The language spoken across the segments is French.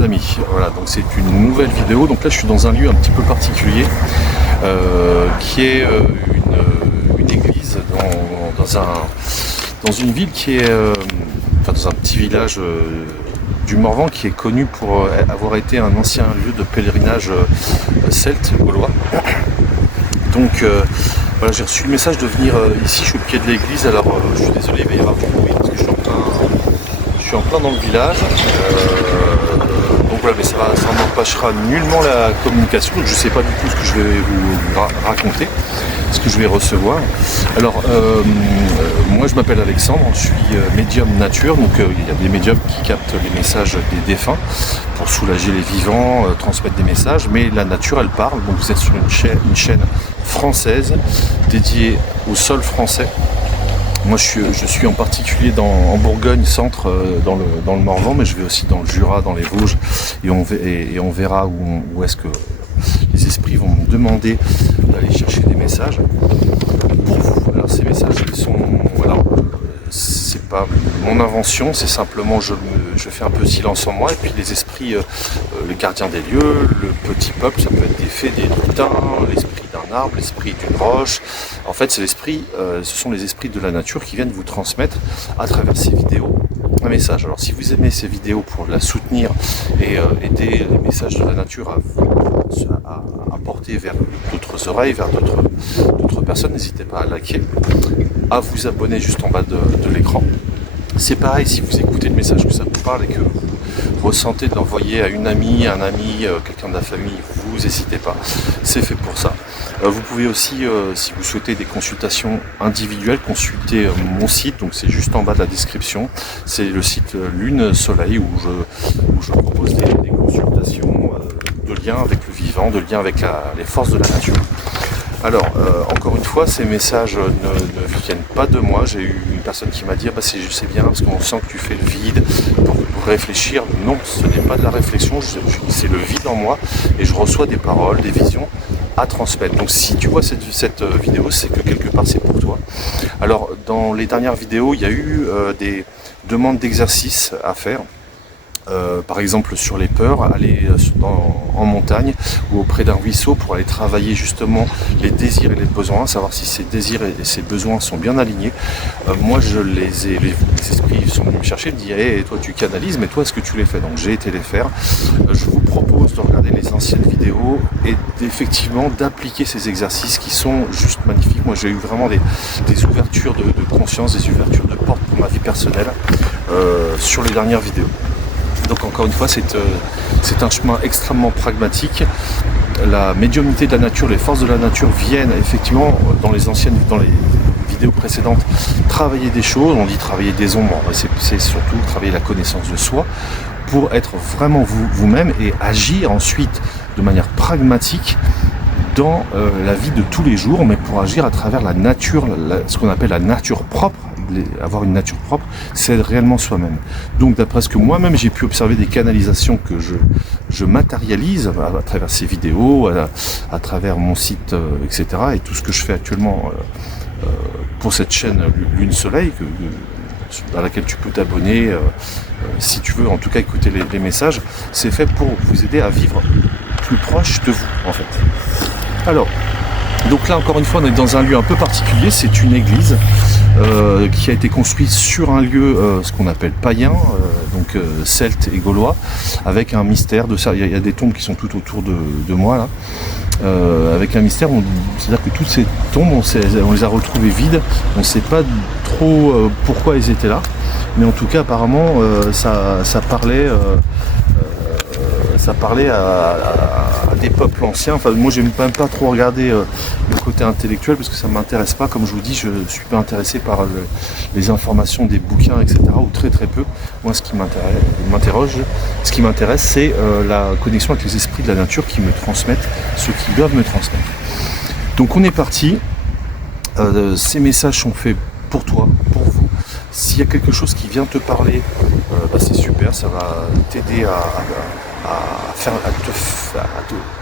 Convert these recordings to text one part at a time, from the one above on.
chers amis, voilà, donc c'est une nouvelle vidéo. Donc là je suis dans un lieu un petit peu particulier qui est une église dans une ville qui est dans un petit village du Morvan qui est connu pour avoir été un ancien lieu de pèlerinage celte gaulois. Donc voilà, j'ai reçu le message de venir ici, je suis au pied de l'église, alors je suis désolé, il va y avoir du bruit parce que je suis en plein dans le village. Donc voilà, mais ça n'empêchera nullement la communication, donc je ne sais pas du tout ce que je vais vous raconter, ce que je vais recevoir. Alors moi je m'appelle Alexandre, je suis médium nature, donc il y a des médiums qui captent les messages des défunts pour soulager les vivants, transmettre des messages, mais la nature elle parle, donc vous êtes sur une chaîne française dédiée au sol français. Moi je suis en particulier en Bourgogne centre, dans le Morvan, mais je vais aussi dans le Jura, dans les Vosges, et on verra où est-ce que les esprits vont me demander d'aller chercher des messages pour vous. Alors ces messages ils sont, voilà, c'est pas mon invention, c'est simplement je fais un peu silence en moi, et puis les esprits, les gardiens des lieux, le petit peuple, ça peut être des fées, des lutins, l'esprit d'un arbre, l'esprit d'une roche. En fait, ce sont les esprits de la nature qui viennent vous transmettre à travers ces vidéos un message. Alors si vous aimez ces vidéos pour la soutenir et aider les messages de la nature à porter vers d'autres oreilles, vers d'autres personnes, n'hésitez pas à liker, à vous abonner juste en bas de l'écran. C'est pareil, si vous écoutez le message que ça vous parle et que vous ressentez de l'envoyer à une amie, un ami, quelqu'un de la famille, vous n'hésitez pas, c'est fait pour ça. Vous pouvez aussi, si vous souhaitez des consultations individuelles, consulter mon site, donc c'est juste en bas de la description, c'est le site Lune Soleil où je propose des consultations de lien avec le vivant, de lien avec les forces de la nature. Alors, encore une fois, ces messages ne viennent pas de moi. J'ai eu une personne qui m'a dit c'est bien parce qu'on sent que tu fais le vide pour réfléchir. Non, ce n'est pas de la réflexion, c'est le vide en moi et je reçois des paroles, des visions à transmettre. Donc si tu vois cette vidéo, c'est que quelque part c'est pour toi. Alors, dans les dernières vidéos, il y a eu des demandes d'exercices à faire. Par exemple sur les peurs, aller en montagne ou auprès d'un ruisseau pour aller travailler justement les désirs et les besoins, savoir si ces désirs et ces besoins sont bien alignés. Moi les esprits sont venus me chercher, me disent hey, toi tu canalises, mais toi est-ce que tu les fais? Donc j'ai été les faire. Je vous propose de regarder les anciennes vidéos et effectivement d'appliquer ces exercices qui sont juste magnifiques. Moi j'ai eu vraiment des ouvertures de conscience, des ouvertures de portes pour ma vie personnelle sur les dernières vidéos. Donc encore une fois, c'est un chemin extrêmement pragmatique. La médiumnité de la nature, les forces de la nature viennent effectivement dans les vidéos précédentes travailler des choses, on dit travailler des ombres, c'est surtout travailler la connaissance de soi pour être vraiment vous-même et agir ensuite de manière pragmatique dans la vie de tous les jours, mais pour agir à travers la nature, ce qu'on appelle la nature propre. Avoir une nature propre, c'est réellement soi-même. Donc d'après ce que moi-même j'ai pu observer des canalisations que je matérialise à travers ces vidéos, à travers mon site, etc. et tout ce que je fais actuellement pour cette chaîne Lune Soleil à laquelle tu peux t'abonner si tu veux en tout cas écouter les messages, c'est fait pour vous aider à vivre plus proche de vous en fait. Alors donc là encore une fois on est dans un lieu un peu particulier, c'est une église qui a été construite sur un lieu ce qu'on appelle païen, donc celte et gaulois, avec un mystère de ça. Il y a des tombes qui sont tout autour de moi là, avec un mystère, c'est-à-dire que toutes ces tombes on les a retrouvées vides, on ne sait pas trop pourquoi elles étaient là, mais en tout cas apparemment ça parlait à des peuples anciens. Enfin, moi, j'aime même pas trop regarder le côté intellectuel parce que ça m'intéresse pas. Comme je vous dis, je suis pas intéressé par les informations des bouquins, etc. ou très très peu. Moi, ce qui m'intéresse, c'est la connexion avec les esprits de la nature qui me transmettent ce qu'ils doivent me transmettre. Donc, on est parti. Ces messages sont faits pour toi, pour vous. S'il y a quelque chose qui vient te parler, c'est super, ça va t'aider à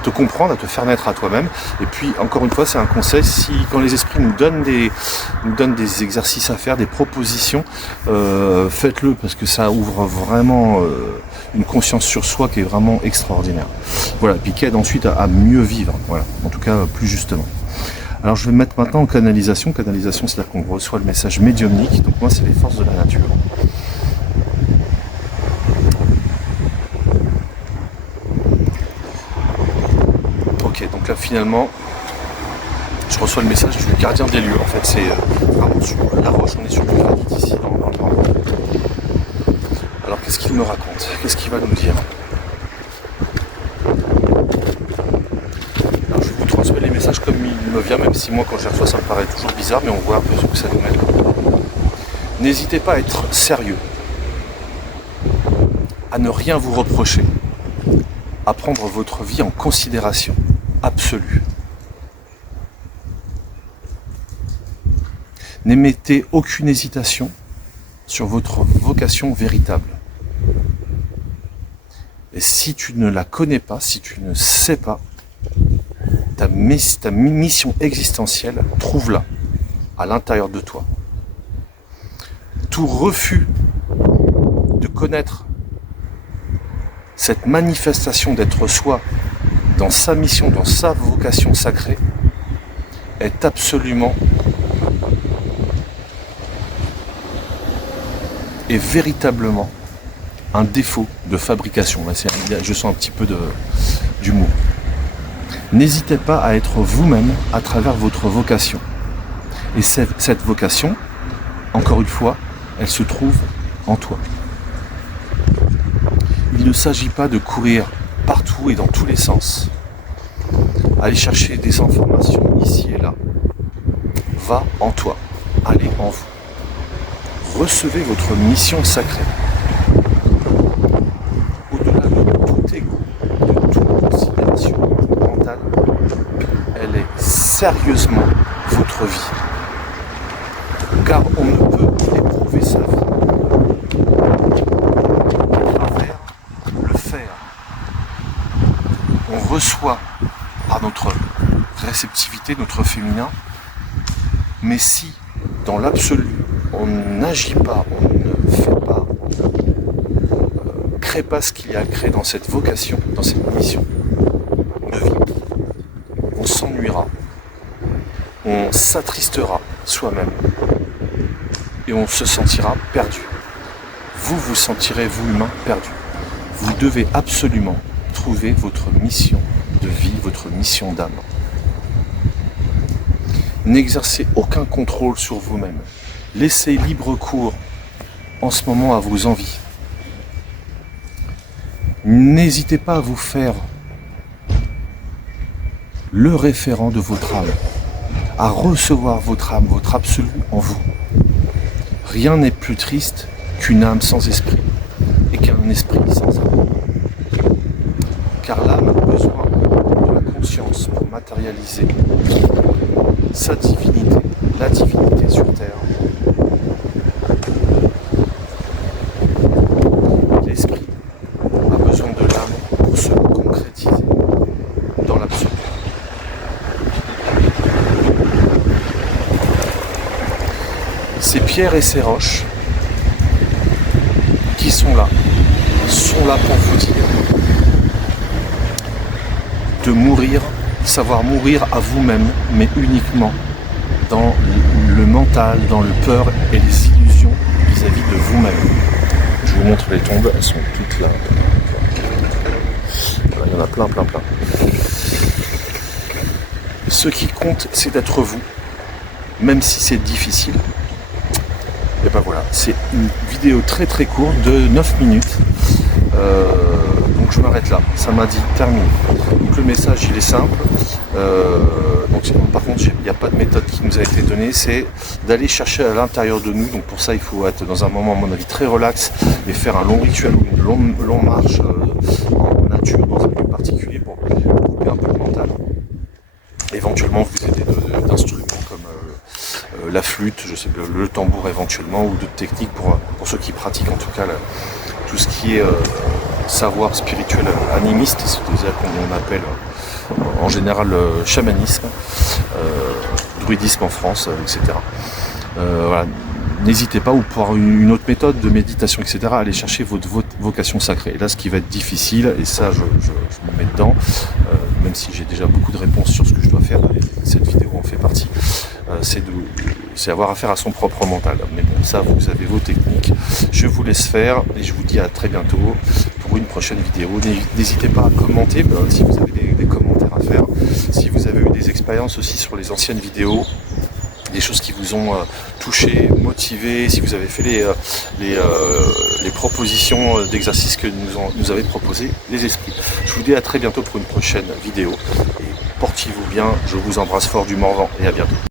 te comprendre, à te faire naître à toi-même. Et puis encore une fois, c'est un conseil, quand les esprits nous donnent des exercices à faire, des propositions, faites-le parce que ça ouvre vraiment une conscience sur soi qui est vraiment extraordinaire. Voilà, puis qui aide ensuite à mieux vivre, voilà, en tout cas plus justement. Alors je vais me mettre maintenant en canalisation. Canalisation, c'est-à-dire qu'on reçoit le message médiumnique. Donc moi, c'est les forces de la nature. Ok, donc là finalement, je reçois le message du gardien des lieux. En fait, c'est vraiment sur la roche. On est sur le granit ici dans le nord. Alors qu'est-ce qu'il me raconte? Qu'est-ce qu'il va nous dire? Alors je vais vous transmettre les messages comme il me vient, même si moi quand je les reçois ça me paraît toujours bizarre, mais on voit un peu ce que ça nous mène. N'hésitez pas à être sérieux, à ne rien vous reprocher, à prendre votre vie en considération absolue. N'émettez aucune hésitation sur votre vocation véritable. Et si tu ne la connais pas, si tu ne sais pas, ta mission existentielle, trouve-la à l'intérieur de toi. Tout refus de connaître cette manifestation d'être soi dans sa mission, dans sa vocation sacrée, est absolument et véritablement un défaut de fabrication. Là, je sens un petit peu d'humour. N'hésitez pas à être vous-même à travers votre vocation. Et cette vocation, encore une fois, elle se trouve en toi. Il ne s'agit pas de courir partout et dans tous les sens. Aller chercher des informations ici et là. Va en toi. Allez en vous. Recevez votre mission sacrée. Au-delà de tout ego, de toute considération mentale, elle est sérieusement votre vie. Car on ne peut éprouver sa vie à travers le faire. On reçoit par notre réceptivité, notre féminin, mais si dans l'absolu on n'agit pas, on ne fait pas, on ne crée pas ce qu'il y a à créer dans cette vocation, dans cette mission de vie, on s'ennuiera, on s'attristera soi-même et on se sentira perdu. Vous vous sentirez, vous humain, perdu. Vous devez absolument trouver votre mission de vie, votre mission d'âme. N'exercez aucun contrôle sur vous-même. Laissez libre cours en ce moment à vos envies. N'hésitez pas à vous faire le référent de votre âme, à recevoir votre âme, votre absolu en vous. Rien n'est plus triste qu'une âme sans esprit et qu'un esprit sans âme. Car l'âme a besoin de la conscience pour matérialiser sa divinité, la divinité sur terre. L'esprit a besoin de l'âme pour se concrétiser dans l'absolu. Ces pierres et ces roches qui sont là pour vous dire de mourir, savoir mourir à vous-même, mais uniquement dans le mental, dans le peur et les illusions vis-à-vis de vous-même. Je vous montre les tombes, elles sont toutes là. Il y en a plein. Ce qui compte, c'est d'être vous, même si c'est difficile. Et ben voilà, c'est une vidéo très courte de 9 minutes. Donc je m'arrête là, ça m'a dit terminé. Donc le message il est simple. Donc par contre il n'y a pas de méthode qui nous a été donnée, c'est d'aller chercher à l'intérieur de nous. Donc pour ça il faut être dans un moment à mon avis très relax et faire un long rituel ou une longue marche en nature dans un lieu particulier pour couper un peu le mental. Éventuellement vous aider d'instruments comme la flûte, je sais, le tambour éventuellement, ou d'autres techniques pour ceux qui pratiquent en tout cas tout ce qui est savoir spirituel animiste, c'est-à-dire qu'on appelle en général chamanisme, druidisme en France, etc. Voilà. N'hésitez pas, ou pour une autre méthode de méditation, etc., à aller chercher votre vocation sacrée. Et là, ce qui va être difficile, et ça je me mets dedans, même si j'ai déjà beaucoup de réponses sur ce que je dois faire, et cette vidéo en fait partie, c'est avoir affaire à son propre mental. Mais bon, ça, vous avez vos techniques. Je vous laisse faire et je vous dis à très bientôt pour une prochaine vidéo. N'hésitez pas à commenter si vous avez des commentaires à faire. Si vous avez eu des expériences aussi sur les anciennes vidéos, des choses qui vous ont touché, motivé, si vous avez fait les propositions d'exercices que nous avez proposés les esprits. Je vous dis à très bientôt pour une prochaine vidéo. Et portez-vous bien, je vous embrasse fort du Morvan et à bientôt.